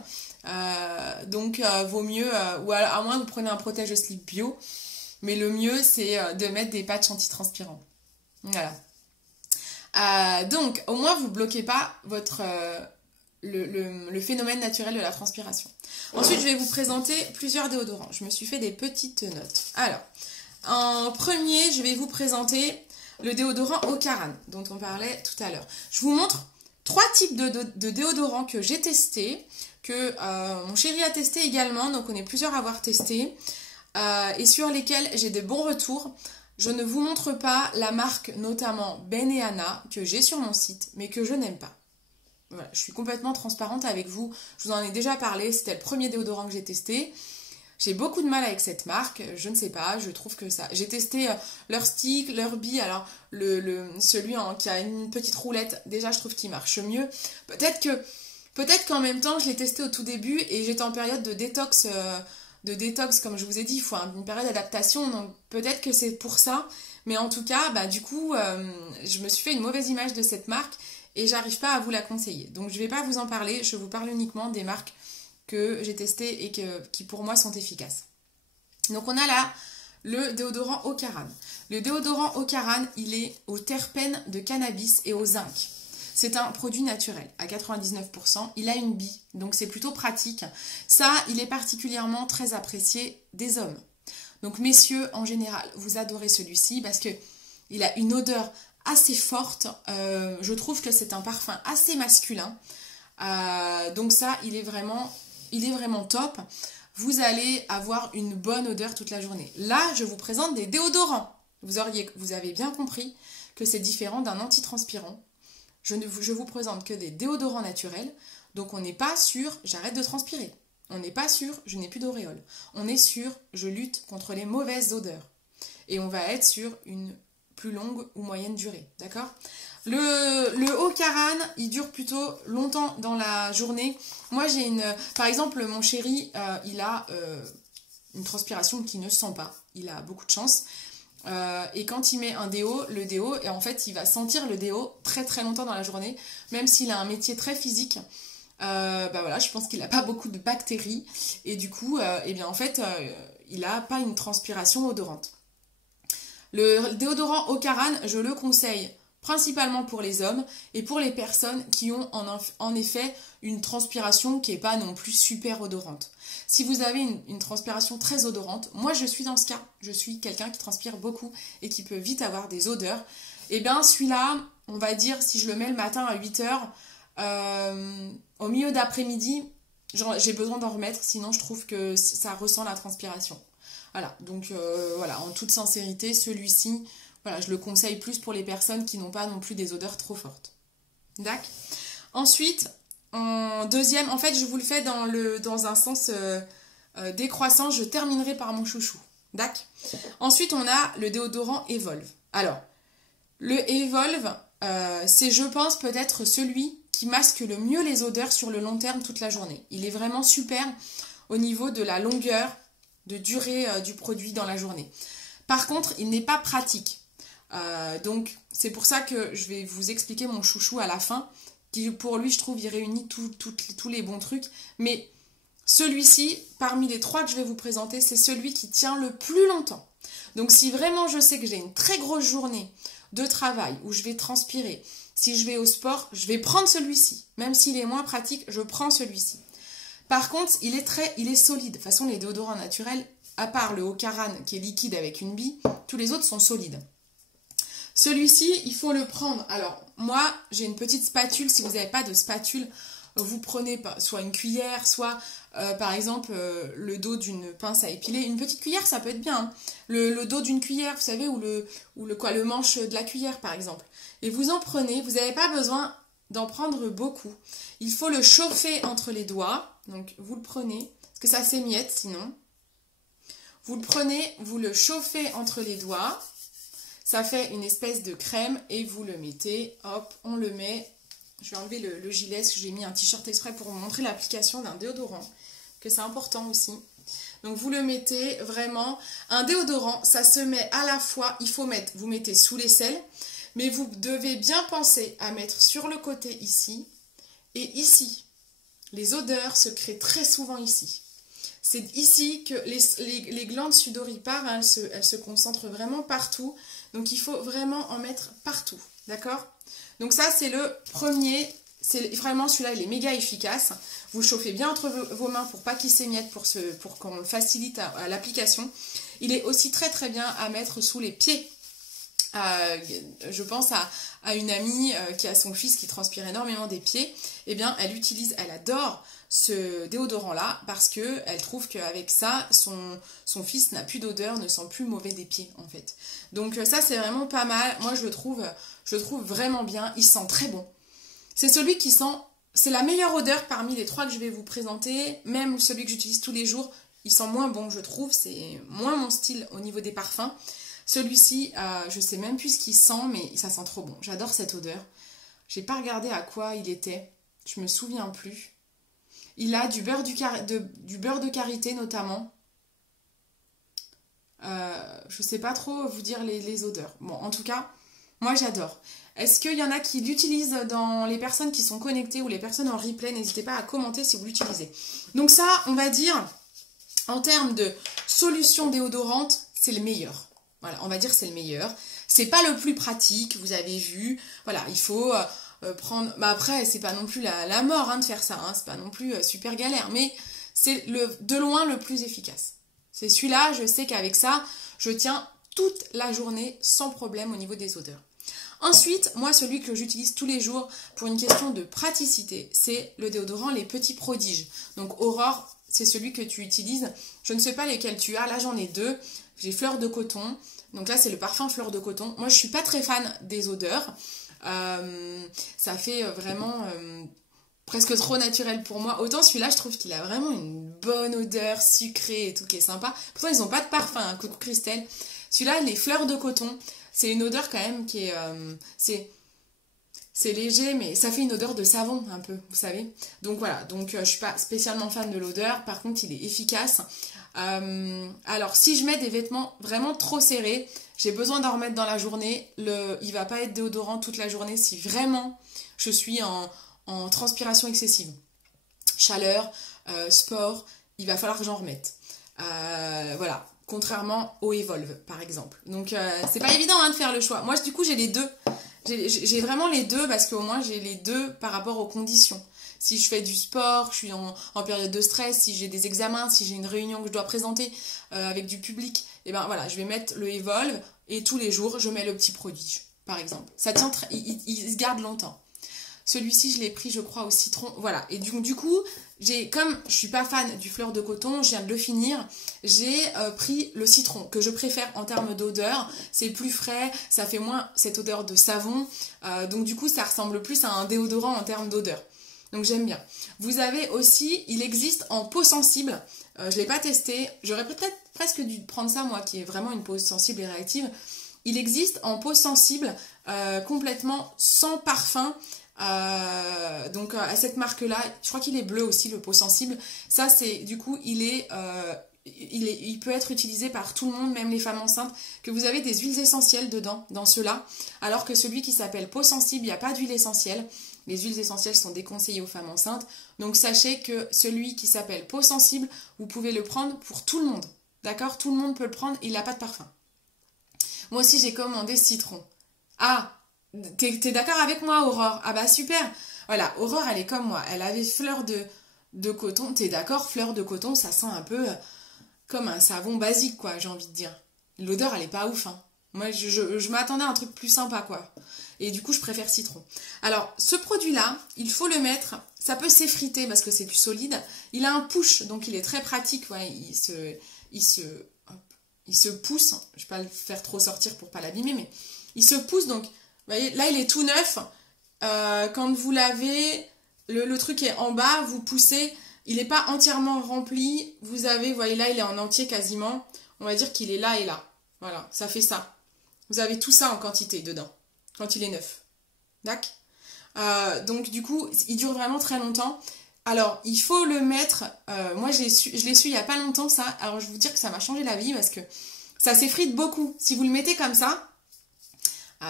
donc vaut mieux, ou alors, à moins que vous preniez un protège-slip bio, mais le mieux c'est de mettre des patchs antitranspirants. Voilà. Donc au moins vous bloquez pas le phénomène naturel de la transpiration. Ensuite je vais vous présenter plusieurs déodorants, je me suis fait des petites notes. Alors, en premier, je vais vous présenter le déodorant Ocaran, dont on parlait tout à l'heure. Je vous montre 3 types de déodorants que j'ai testés, que mon chéri a testé également, donc on est plusieurs à avoir testé, et sur lesquels j'ai de bons retours. Je ne vous montre pas la marque, notamment Ben & Anna, que j'ai sur mon site, mais que je n'aime pas. Voilà, je suis complètement transparente avec vous. Je vous en ai déjà parlé, c'était le premier déodorant que j'ai testé. J'ai beaucoup de mal avec cette marque, je ne sais pas, je trouve que ça... J'ai testé leur stick, leur bille, alors celui qui a une petite roulette, déjà je trouve qu'il marche mieux. Peut-être qu'en même temps, je l'ai testé au tout début et j'étais en période de détox de détox, comme je vous ai dit, il faut une période d'adaptation, donc peut-être que c'est pour ça. Mais en tout cas, bah, du coup, je me suis fait une mauvaise image de cette marque et j'arrive pas à vous la conseiller. Donc je vais pas vous en parler, je vous parle uniquement des marques que j'ai testées et qui pour moi sont efficaces. Donc on a là le déodorant Ocaran. Le déodorant Ocaran, il est aux terpènes de cannabis et au zinc. C'est un produit naturel à 99%. Il a une bille, donc c'est plutôt pratique. Ça, il est particulièrement très apprécié des hommes. Donc messieurs, en général, vous adorez celui-ci parce que il a une odeur assez forte. Je trouve que c'est un parfum assez masculin. Donc ça, il est vraiment top. Vous allez avoir une bonne odeur toute la journée. Là, je vous présente des déodorants. Vous avez bien compris que c'est différent d'un antitranspirant. Je vous présente que des déodorants naturels. Donc on n'est pas sur j'arrête de transpirer. On n'est pas sur je n'ai plus d'auréole. On est sur je lutte contre les mauvaises odeurs. Et on va être sur une plus longue ou moyenne durée. D'accord ? Le Ocaran, il dure plutôt longtemps dans la journée. Moi, par exemple, mon chéri, il a une transpiration qui ne sent pas. Il a beaucoup de chance. Et quand il met un déo, le déo, et en fait, il va sentir le déo très très longtemps dans la journée, même s'il a un métier très physique. Bah voilà, je pense qu'il n'a pas beaucoup de bactéries. Et du coup, eh bien, en fait, il n'a pas une transpiration odorante. Le déodorant Ocaran, je le conseille principalement pour les hommes et pour les personnes qui ont en effet une transpiration qui n'est pas non plus super odorante. Si vous avez une transpiration très odorante, moi je suis dans ce cas, je suis quelqu'un qui transpire beaucoup et qui peut vite avoir des odeurs, et bien celui-là, on va dire si je le mets le matin à 8h, au milieu d'après-midi, j'ai besoin d'en remettre, sinon je trouve que ça ressent la transpiration. Voilà, donc voilà, en toute sincérité, celui-ci, voilà, je le conseille plus pour les personnes qui n'ont pas non plus des odeurs trop fortes. D'accord ? Ensuite, en deuxième, en fait, je vous le fais dans un sens décroissant, je terminerai par mon chouchou. D'accord ? Ensuite, on a le déodorant Evolve. Alors, le Evolve, c'est, je pense, peut-être celui qui masque le mieux les odeurs sur le long terme toute la journée. Il est vraiment super au niveau de la longueur de durée du produit dans la journée. Par contre, il n'est pas pratique. Donc, c'est pour ça que je vais vous expliquer mon chouchou à la fin, qui pour lui, je trouve, il réunit tous les bons trucs. Mais celui-ci, parmi les 3 que je vais vous présenter, c'est celui qui tient le plus longtemps. Donc, si vraiment je sais que j'ai une très grosse journée de travail où je vais transpirer, si je vais au sport, je vais prendre celui-ci. Même s'il est moins pratique, je prends celui-ci. Par contre, il est solide. De toute façon, les déodorants naturels, à part le Ocaran qui est liquide avec une bille, tous les autres sont solides. Celui-ci, il faut le prendre. Alors, moi, j'ai une petite spatule. Si vous n'avez pas de spatule, vous prenez soit une cuillère, soit, par exemple, le dos d'une pince à épiler. Une petite cuillère, ça peut être bien. Hein. Le dos d'une cuillère, vous savez, ou le manche de la cuillère, par exemple. Et vous en prenez. Vous n'avez pas besoin d'en prendre beaucoup. Il faut le chauffer entre les doigts. Donc, vous le prenez, parce que ça s'émiette sinon. Vous le prenez, vous le chauffez entre les doigts. Ça fait une espèce de crème et vous le mettez. Hop, on le met. Je vais enlever le gilet, parce que j'ai mis un t-shirt exprès pour vous montrer l'application d'un déodorant, que c'est important aussi. Donc, vous le mettez vraiment. Un déodorant, ça se met à la fois, vous mettez sous l'aisselle, mais vous devez bien penser à mettre sur le côté ici et ici. Les odeurs se créent très souvent ici. C'est ici que les glandes sudoripares, hein, elles se concentrent vraiment partout. Donc, il faut vraiment en mettre partout. D'accord ? Donc, ça, c'est le premier. C'est vraiment celui-là, il est méga efficace. Vous chauffez bien entre vos mains pour pas qu'il s'émiette, pour qu'on facilite à l'application. Il est aussi très très bien à mettre sous les pieds. Je pense à une amie qui a son fils qui transpire énormément des pieds. Eh bien, elle adore ce déodorant-là parce qu'elle trouve qu'avec ça, son fils n'a plus d'odeur, ne sent plus mauvais des pieds en fait. Donc ça, c'est vraiment pas mal. Moi, je le trouve vraiment bien. Il sent très bon. C'est celui qui sent... C'est la meilleure odeur parmi les 3 que je vais vous présenter. Même celui que j'utilise tous les jours, il sent moins bon, je trouve. C'est moins mon style au niveau des parfums. Celui-ci, je sais même plus ce qu'il sent, mais ça sent trop bon. J'adore cette odeur. J'ai pas regardé à quoi il était. Je me souviens plus. Il a du beurre de karité notamment. Je sais pas trop vous dire les odeurs. Bon, en tout cas, moi j'adore. Est-ce qu'il y en a qui l'utilisent dans les personnes qui sont connectées ou les personnes en replay? N'hésitez pas à commenter si vous l'utilisez. Donc ça, on va dire, en termes de solution déodorante, c'est le meilleur. Voilà, on va dire c'est le meilleur. C'est pas le plus pratique, vous avez vu. Voilà, il faut prendre... Bah après, c'est pas non plus la mort hein, de faire ça. Hein, c'est pas non plus super galère. Mais c'est de loin le plus efficace. C'est celui-là, je sais qu'avec ça, je tiens toute la journée sans problème au niveau des odeurs. Ensuite, moi, celui que j'utilise tous les jours pour une question de praticité, c'est le déodorant Les Petits Prodiges. Donc, Aurore, c'est celui que tu utilises. Je ne sais pas lesquels tu as. Là, j'en ai deux. J'ai Fleur de Coton. Donc là, c'est le parfum Fleur de Coton. Moi, je suis pas très fan des odeurs. Ça fait vraiment presque trop naturel pour moi. Autant celui-là, je trouve qu'il a vraiment une bonne odeur sucrée et tout qui est sympa. Pourtant, ils n'ont pas de parfum. Hein. Coucou Christelle. Celui-là, les Fleurs de Coton. C'est une odeur quand même qui est... c'est léger, mais ça fait une odeur de savon un peu, vous savez. Donc voilà, donc je suis pas spécialement fan de l'odeur. Par contre, il est efficace. Alors, si je mets des vêtements vraiment trop serrés, j'ai besoin d'en remettre dans la journée. Il va pas être déodorant toute la journée si vraiment je suis en transpiration excessive. Chaleur, sport, il va falloir que j'en remette. Voilà. Contrairement au Evolve, par exemple. Donc, c'est pas évident hein, de faire le choix. Moi, du coup, j'ai les deux. J'ai vraiment les deux parce qu'au moins, j'ai les deux par rapport aux conditions. Si je fais du sport, je suis en période de stress, si j'ai des examens, si j'ai une réunion que je dois présenter avec du public, et ben voilà, je vais mettre le Evolve et tous les jours, je mets le Petit Prodige, par exemple. Ça tient, il se garde longtemps. Celui-ci, je l'ai pris, je crois, au citron. Voilà. Et du coup, comme je suis pas fan du Fleur de Coton, je viens de le finir, j'ai pris le citron, que je préfère en termes d'odeur. C'est plus frais, ça fait moins cette odeur de savon. Donc du coup, ça ressemble plus à un déodorant en termes d'odeur. Donc j'aime bien. Vous avez aussi, il existe en peau sensible. Je l'ai pas testé. J'aurais peut-être presque dû prendre ça, moi, qui est vraiment une peau sensible et réactive. Il existe en peau sensible, complètement sans parfum. Donc à cette marque là, je crois qu'il est bleu aussi, le peau sensible. Ça c'est du coup il peut être utilisé par tout le monde, même les femmes enceintes, que vous avez des huiles essentielles dedans, dans ceux-là, alors que celui qui s'appelle peau sensible, il n'y a pas d'huile essentielle. Les huiles essentielles sont déconseillées aux femmes enceintes. Donc sachez que celui qui s'appelle peau sensible, vous pouvez le prendre pour tout le monde. D'accord? Tout le monde peut le prendre, il n'a pas de parfum. Moi aussi j'ai commandé citron. Ah, t'es d'accord avec moi, Aurore? Ah bah super. Voilà, Aurore, elle est comme moi. Elle avait Fleur de Coton. T'es d'accord? Fleur de Coton, ça sent un peu comme un savon basique, quoi, j'ai envie de dire. L'odeur, elle est pas ouf, hein. Moi, je m'attendais à un truc plus sympa, quoi. Et du coup, je préfère citron. Alors, ce produit-là, il faut le mettre... Ça peut s'effriter parce que c'est du solide. Il a un push, donc il est très pratique. Ouais, il se pousse. Je vais pas le faire trop sortir pour pas l'abîmer, mais il se pousse, donc... Vous voyez, là, il est tout neuf. Quand vous l'avez, le truc est en bas, vous poussez. Il n'est pas entièrement rempli. Vous avez, vous voyez, là, il est en entier quasiment. On va dire qu'il est là et là. Voilà, ça fait ça. Vous avez tout ça en quantité dedans, quand il est neuf. D'accord? Donc, du coup, il dure vraiment très longtemps. Alors, il faut le mettre... moi, je l'ai su il n'y a pas longtemps, ça. Alors, je vais vous dire que ça m'a changé la vie parce que ça s'effrite beaucoup. Si vous le mettez comme ça...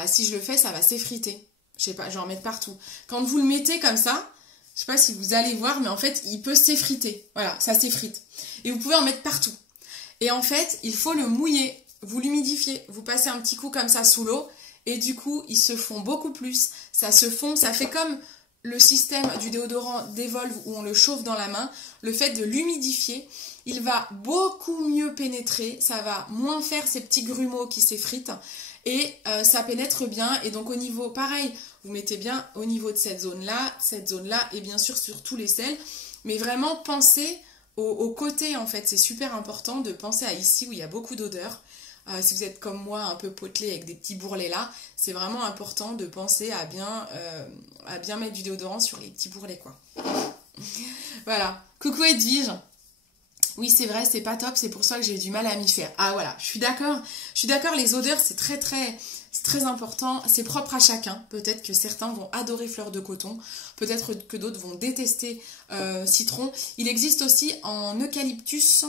si je le fais, ça va s'effriter. Je sais pas, je vais en mettre partout. Quand vous le mettez comme ça, je sais pas si vous allez voir, mais en fait, il peut s'effriter. Voilà, ça s'effrite. Et vous pouvez en mettre partout. Et en fait, il faut le mouiller. Vous l'humidifiez. Vous passez un petit coup comme ça sous l'eau. Et du coup, il se fond beaucoup plus. Ça se fond. Ça fait comme le système du déodorant d'Evolve où on le chauffe dans la main. Le fait de l'humidifier, il va beaucoup mieux pénétrer. Ça va moins faire ces petits grumeaux qui s'effritent. Et ça pénètre bien. Et donc au niveau, pareil, vous mettez bien au niveau de cette zone-là, et bien sûr sur tous les selles. Mais vraiment pensez au côté en fait. C'est super important de penser à ici où il y a beaucoup d'odeur. Si vous êtes comme moi un peu potelé avec des petits bourrelets là, c'est vraiment important de penser à bien mettre du déodorant sur les petits bourrelets quoi. Voilà. Coucou Edwige. Oui, c'est vrai, c'est pas top, c'est pour ça que j'ai du mal à m'y faire. Ah voilà, je suis d'accord, les odeurs, c'est très important, c'est propre à chacun. Peut-être que certains vont adorer Fleur de Coton, peut-être que d'autres vont détester citron. Il existe aussi en eucalyptus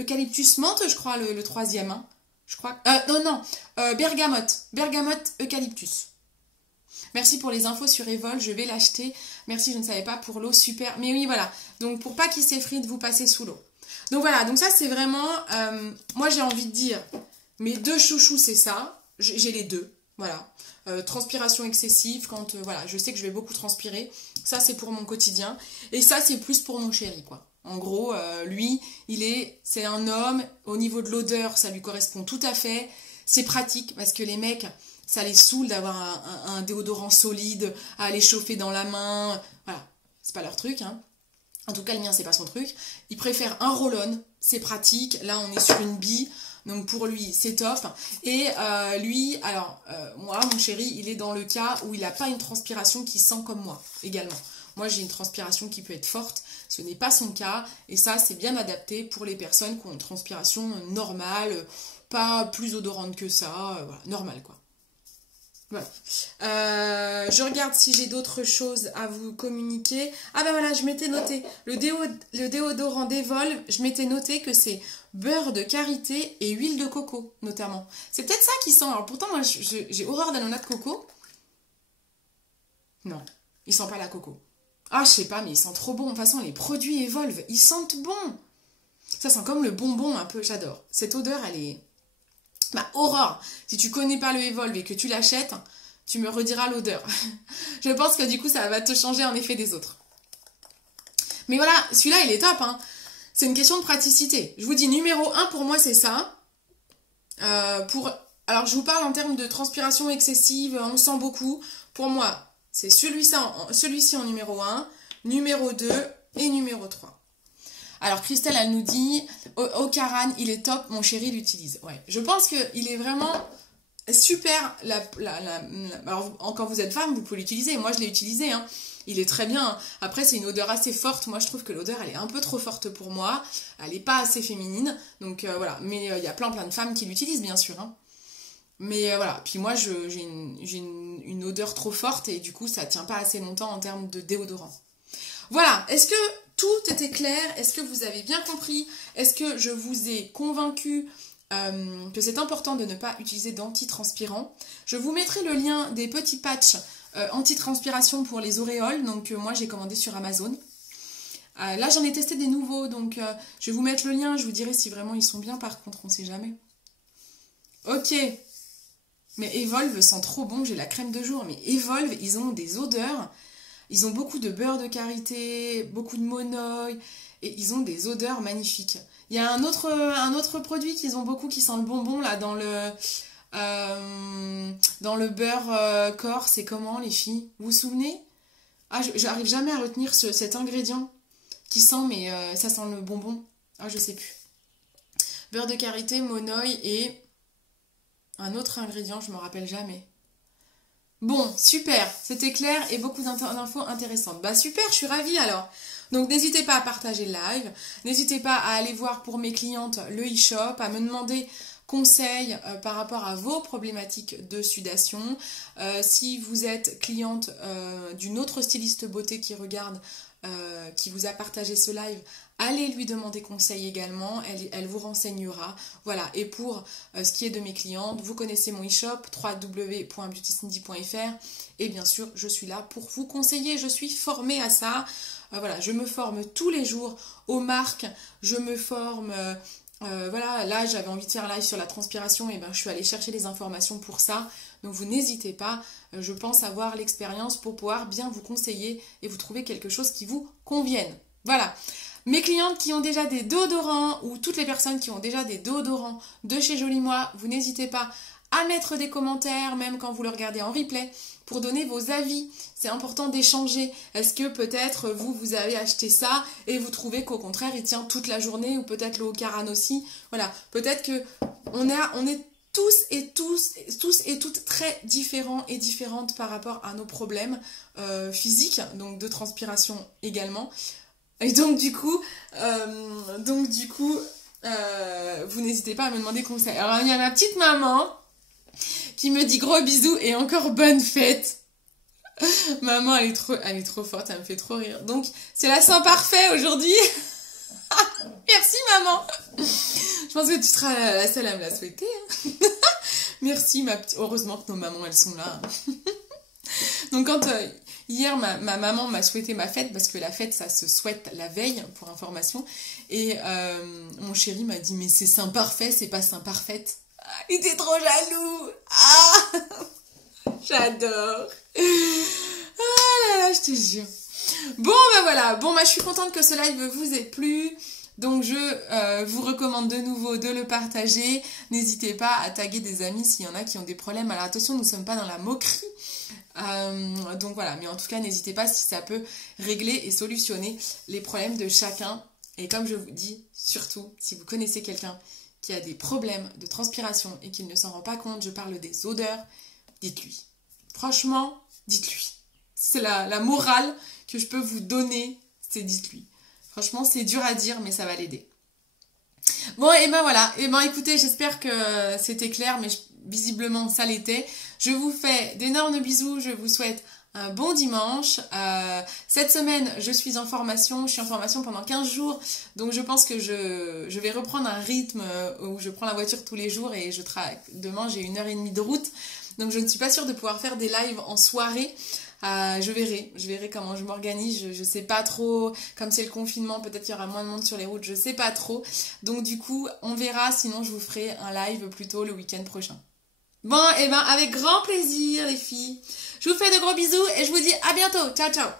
eucalyptus menthe, je crois, le troisième. Hein. Je crois. Non, bergamote. Bergamote eucalyptus. Merci pour les infos sur Evol, je vais l'acheter. Merci, je ne savais pas pour l'eau, super. Mais oui, voilà. Donc, pour pas qu'il s'effrite, vous passez sous l'eau. Donc, voilà. Donc, ça, c'est vraiment... moi, j'ai envie de dire, mes deux chouchous, c'est ça. J'ai les deux. Voilà. Transpiration excessive, quand voilà, je sais que je vais beaucoup transpirer. Ça, c'est pour mon quotidien. Et ça, c'est plus pour mon chéri, quoi. En gros, lui, c'est un homme. Au niveau de l'odeur, ça lui correspond tout à fait. C'est pratique parce que les mecs... Ça les saoule d'avoir un déodorant solide, à aller chauffer dans la main. Voilà, c'est pas leur truc. Hein. En tout cas, le mien, c'est pas son truc. Il préfère un roll-on, c'est pratique. Là, on est sur une bille, donc pour lui, c'est top. Et lui, alors, moi, mon chéri, il est dans le cas où il n'a pas une transpiration qui sent comme moi, également. Moi, j'ai une transpiration qui peut être forte. Ce n'est pas son cas. Et ça, c'est bien adapté pour les personnes qui ont une transpiration normale, pas plus odorante que ça. Voilà, normale, quoi. Voilà. Je regarde si j'ai d'autres choses à vous communiquer. Ah ben voilà, je m'étais noté. Le déodorant d'Evol, je m'étais noté que c'est beurre de karité et huile de coco, notamment. C'est peut-être ça qui sent. Alors pourtant, moi, j'ai horreur d'ananas de coco. Non, il sent pas la coco. Ah, je sais pas, mais il sent trop bon. De toute façon, les produits Evolve, ils sentent bon. Ça sent comme le bonbon un peu, j'adore. Cette odeur, elle est... Bah, horreur. Si tu connais pas le Evolve et que tu l'achètes, tu me rediras l'odeur. Je pense que du coup, ça va te changer en effet des autres. Mais voilà, celui-là, il est top. Hein. C'est une question de praticité. Je vous dis, numéro 1 pour moi, c'est ça. Alors, je vous parle en termes de transpiration excessive, on sent beaucoup. Pour moi, c'est celui-ci en numéro 1, numéro 2 et numéro 3. Alors Christelle, elle nous dit, Ocaran, il est top, mon chéri l'utilise. Ouais, je pense qu'il est vraiment super. Alors, quand vous êtes femme, vous pouvez l'utiliser. Moi, je l'ai utilisé. Hein. Il est très bien. Après, c'est une odeur assez forte. Moi, je trouve que l'odeur, elle est un peu trop forte pour moi. Elle n'est pas assez féminine. Donc voilà. Mais il y a plein de femmes qui l'utilisent, bien sûr. Hein. Mais voilà. Puis moi, j'ai une odeur trop forte et du coup, ça tient pas assez longtemps en termes de déodorant. Voilà. Est-ce que tout était clair? Est-ce que vous avez bien compris? Est-ce que je vous ai convaincu que c'est important de ne pas utiliser d'antitranspirant? Je vous mettrai le lien des petits patchs anti-transpiration pour les auréoles. Donc moi, j'ai commandé sur Amazon. Là, j'en ai testé des nouveaux. Donc je vais vous mettre le lien. Je vous dirai si vraiment ils sont bien. Par contre, on ne sait jamais. Ok. Mais Evolve sent trop bon. J'ai la crème de jour. Mais Evolve, ils ont des odeurs... Ils ont beaucoup de beurre de karité, beaucoup de monoï, et ils ont des odeurs magnifiques. Il y a un autre produit qu'ils ont beaucoup qui sent le bonbon, là, dans le beurre corps. C'est comment, les filles? Vous vous souvenez? Ah, j'arrive jamais à retenir cet ingrédient qui sent, mais ça sent le bonbon. Ah, je sais plus. Beurre de karité, monoï et un autre ingrédient, je me rappelle jamais. Bon, super, c'était clair et beaucoup d'infos intéressantes. Bah super, je suis ravie alors. Donc n'hésitez pas à partager le live, n'hésitez pas à aller voir pour mes clientes le e-shop, à me demander conseils par rapport à vos problématiques de sudation. Si vous êtes cliente d'une autre styliste beauté qui regarde, qui vous a partagé ce live, allez lui demander conseil également, elle vous renseignera. Voilà, et pour ce qui est de mes clientes, vous connaissez mon e-shop www.beautycindy.fr et bien sûr, je suis là pour vous conseiller, je suis formée à ça. Voilà, je me forme tous les jours aux marques, je me forme... voilà, là j'avais envie de faire un live sur la transpiration et ben je suis allée chercher les informations pour ça. Donc vous n'hésitez pas, je pense avoir l'expérience pour pouvoir bien vous conseiller et vous trouver quelque chose qui vous convienne. Voilà. Mes clientes qui ont déjà des déodorants ou toutes les personnes qui ont déjà des déodorants de chez Joli Moi, vous n'hésitez pas à mettre des commentaires, même quand vous le regardez en replay, pour donner vos avis. C'est important d'échanger. Est-ce que peut-être vous avez acheté ça et vous trouvez qu'au contraire il tient toute la journée, ou peut-être le Ocaran aussi. Voilà, peut-être que on est tous et toutes très différents et différentes par rapport à nos problèmes physiques, donc de transpiration également. Et donc du coup, vous n'hésitez pas à me demander conseil. Alors il y a ma petite maman qui me dit gros bisous et encore bonne fête. Maman, elle est trop forte, elle me fait trop rire. Donc c'est la Saint parfait aujourd'hui. Merci maman. Je pense que tu seras la seule à me la souhaiter. Hein. Merci, ma petite. Heureusement que nos mamans, elles sont là. Donc, quand hier, ma maman m'a souhaité ma fête, parce que la fête, ça se souhaite la veille, pour information. Et mon chéri m'a dit, mais c'est Saint-Parfait, c'est pas Saint-Parfaite. Ah, il était trop jaloux. Ah, j'adore. Ah là là, je te jure. Bon, ben voilà. Bon, je suis contente que ce live vous ait plu. Donc, je vous recommande de nouveau de le partager. N'hésitez pas à taguer des amis s'il y en a qui ont des problèmes. Alors, attention, nous ne sommes pas dans la moquerie. Donc, voilà. Mais en tout cas, n'hésitez pas si ça peut régler et solutionner les problèmes de chacun. Et comme je vous dis, surtout, si vous connaissez quelqu'un qui a des problèmes de transpiration et qu'il ne s'en rend pas compte, je parle des odeurs, dites-lui. Franchement, dites-lui. C'est la morale que je peux vous donner, c'est dites-lui. Franchement, c'est dur à dire, mais ça va l'aider. Bon, et ben voilà. Et ben écoutez, j'espère que c'était clair, mais visiblement, ça l'était. Je vous fais d'énormes bisous. Je vous souhaite un bon dimanche. Cette semaine, je suis en formation. Je suis en formation pendant 15 jours. Donc, je pense que je vais reprendre un rythme où je prends la voiture tous les jours et demain, j'ai 1h30 de route. Donc, je ne suis pas sûre de pouvoir faire des lives en soirée. Je verrai comment je m'organise, je sais pas trop, comme c'est le confinement, peut-être qu'il y aura moins de monde sur les routes, je sais pas trop. Donc du coup, on verra, sinon je vous ferai un live plutôt le week-end prochain. Bon, et ben avec grand plaisir les filles. Je vous fais de gros bisous et je vous dis à bientôt. Ciao, ciao.